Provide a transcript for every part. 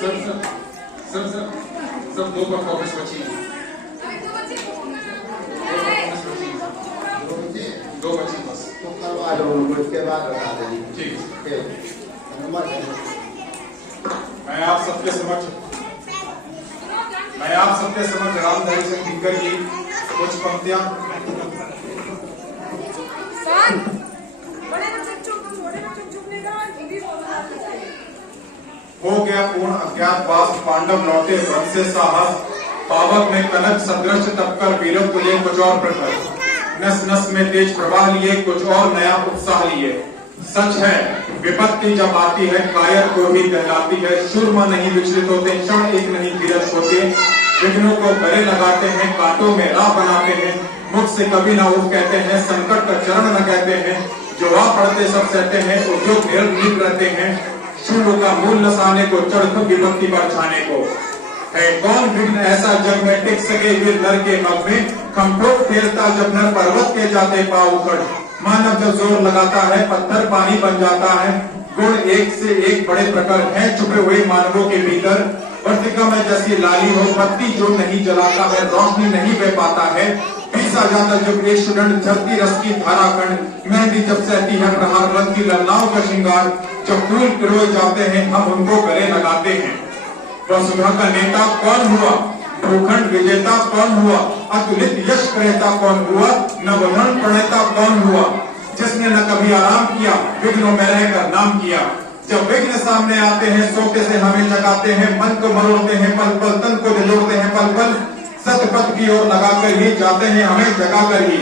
Sir sir sir sir sir दो performance बची है। दो बची बस। तो करवा लो उनको, इसके बाद बता देंगे। ठीक है। नंबर मैं आप सबके समक्ष रामधारी सिंह दिनकर की कुछ पंक्तियां हो गया पूर्ण अज्ञातवास, पांडव लौटे वन से साहस, पावक में कनक सदृश तपकर वीरत्व लिए कुछ और प्रखर, नस नस में तेज प्रवाह लिए कुछ और नया उत्साह लिए। सच है विपत्ति जब आती है कायर को ही कहलाती है, शूरमा नहीं विचलित होते, क्षण एक नहीं धीरज होते, विघ्नों को गले लगाते हैं, कांटों में राह बनाते हैं, मुख से कभी ना उठ कहते हैं, संकट का चरण न कहते हैं, जो आ पड़ते सब सहते हैं, उद्योग निरंतर रहते हैं, शुरू का मूल नसाने को चढ़ विपत्ति पर छाने को। है कौन विघ्न ऐसा जग में टिक सके वीर नर के मग में, खंभों फेरता जब नर पर्वत के जाते पाँव उखड़, मानव जब जोर लगाता है पत्थर पानी बन जाता है, गुण एक से एक बड़े प्रकार हैं छुपे हुए मानवों के भीतर, वर्तिका में जैसी लाली हो बत्ती जो नहीं जलाता है, रोशनी नहीं बह पाता है, पीसा जाता जब एक स्टूडेंट झरती रस की धारा खंड, मेहंदी जब सहती है प्रहार रंग की ललनाओं का श्रृंगार, जब फूल पिरोए जाते हैं हम उनको गले लगाते हैं। वसुधा का नेता कौन हुआ, भूखंड विजेता कौन हुआ, अतुलित यश प्रणेता कौन हुआ, नवधन प्रणेता कौन हुआ, जिसने न कभी आराम किया विघ्नों में रहकर नाम किया। जब विघ्न सामने आते हैं सोते से हमें जगाते हैं, मन को मरोड़ते हैं पल पल, तन को जोड़ते हैं पल पल, सतपथ की ओर लगाकर ही जाते हैं हमें जगाकर ही।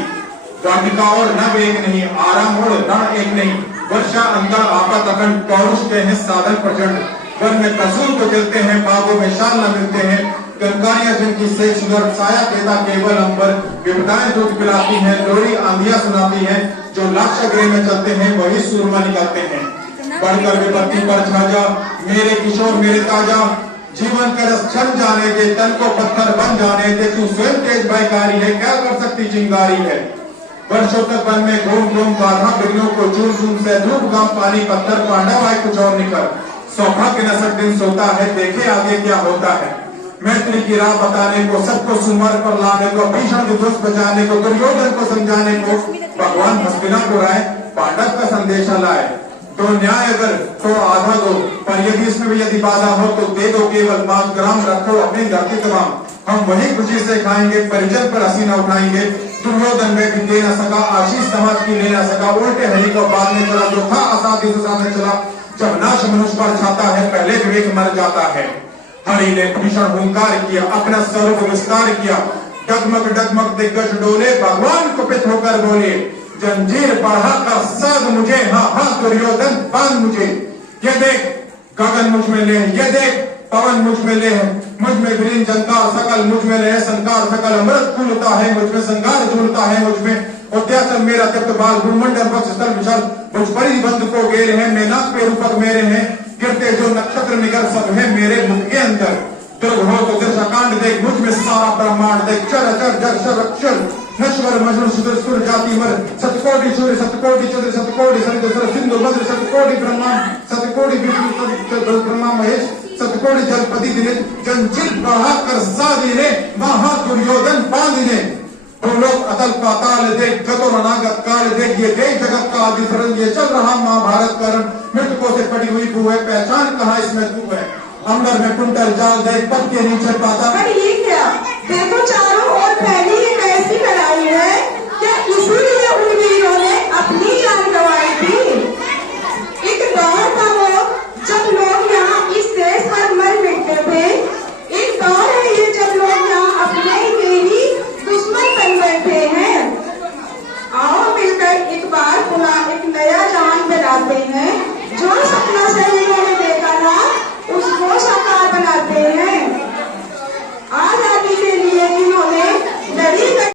वाटिका और नव एक नहीं, आराम और रण एक नहीं, वर्षा अंतर आपत अखंड, पौरुष के हैं साधन प्रचंड, वन में कसूर तो चलते हैं बागों में शाल न मिलते हैं, गंगारियां जिनकी से सुंदर साया देता केवल अंबर, विपदाएं दूध पिलाती हैं लोरी आंधियां सुनाती हैं, जो लाक्षागृह में चलते हैं वही सूरमा निकलते हैं। बढ़कर विपत्ति पर छाजा मेरे किशोर मेरे ताजा, जीवन का रस क्षण जाने दे, तन को पत्थर बन जाने दे, तू स्वयं तेज भयकारी है क्या कर सकती चिंगारी है। वर्षों तक वन में घूम घूम बाधा विघ्नों को चूम चूम से, धूप घाम पानी पत्थर पांडव आए कुछ और निकल, सौभाग्य नसक दिन सोता है देखे आगे क्या होता है। मैत्री की राह बताने को, सबको सुमर पर लाने को, भीषण विध्वंस बचाने को, दुर्योधन को समझाने को, भगवान हस्तिनापुर आए पांडव का संदेशा लाए। तो न्याय अगर तो आधा दो, पर यदि इसमें भी यदि बाधा हो तो दे दो केवल 5 ग्राम, रखो अपनी धरती तमाम, हम वही खुशी से खाएंगे परिजन पर हंसी न उठाएंगे। दुर्योधन में भी दे न सका आशीष समाज की ले न सका, उल्टे हरि को बाद में चला जो था असाध्य से सामने चला, जब नाश मनुष्य पर छाता है पहले विवेक मर जाता है। हरि ने भीषण हुंकार किया अपना स्वरूप विस्तार किया, डगमग डगमग दिग्गज डोले, भगवान कुपित होकर बोले, जंजीर बढ़ा कर साध मुझे, हाँ हाँ दुर्योधन बांध मुझे। ये देख गगन मुझ में ले, ये देख पवन मुझ में ले, मुझ में विलीन जंकार सकल, मुझ में ले संकार सकल, अमृत फूलता है मुझ में, संगार झूलता है मुझ में, उद्यासन मेरा तप्त बाल भूमंडल वक्ष स्थल विशाल, मुझ परि बंध को गेर है, मेनाक पे रूपक मेरे हैं, गिरते जो नक्षत्र निगर सब है मेरे मुख के अंदर। दुर्ग हो तो दशाकांड देख, मुझ में सारा ब्रह्मांड देख, चर अचर जर शर अक्षर नश्वर मजूर सुर सुर जाति मर, सतकोटि सूर्य सतकोटि चंद्र सतकोटि सरित सर सिंधु मध्य, सतकोटि ब्रह्मांड सतकोटि विष्णु ब्रह्मा महेश, सतकोटि जलपति दिने, जंजीर बढ़ा कर साधी ने, महा दुर्योधन बांधिने। लोक अतल पाताल देख, गतो अनागत काल देख, ये देख जगत का आदि सरल, ये चल रहा महाभारत करण, मृतकों से पड़ी हुई भू है, पहचान कहाँ इसमें तू है। अंबर में कुंटल जाल देख, पद के नीचे पाता, ये क्या देखो चारों ओर फैली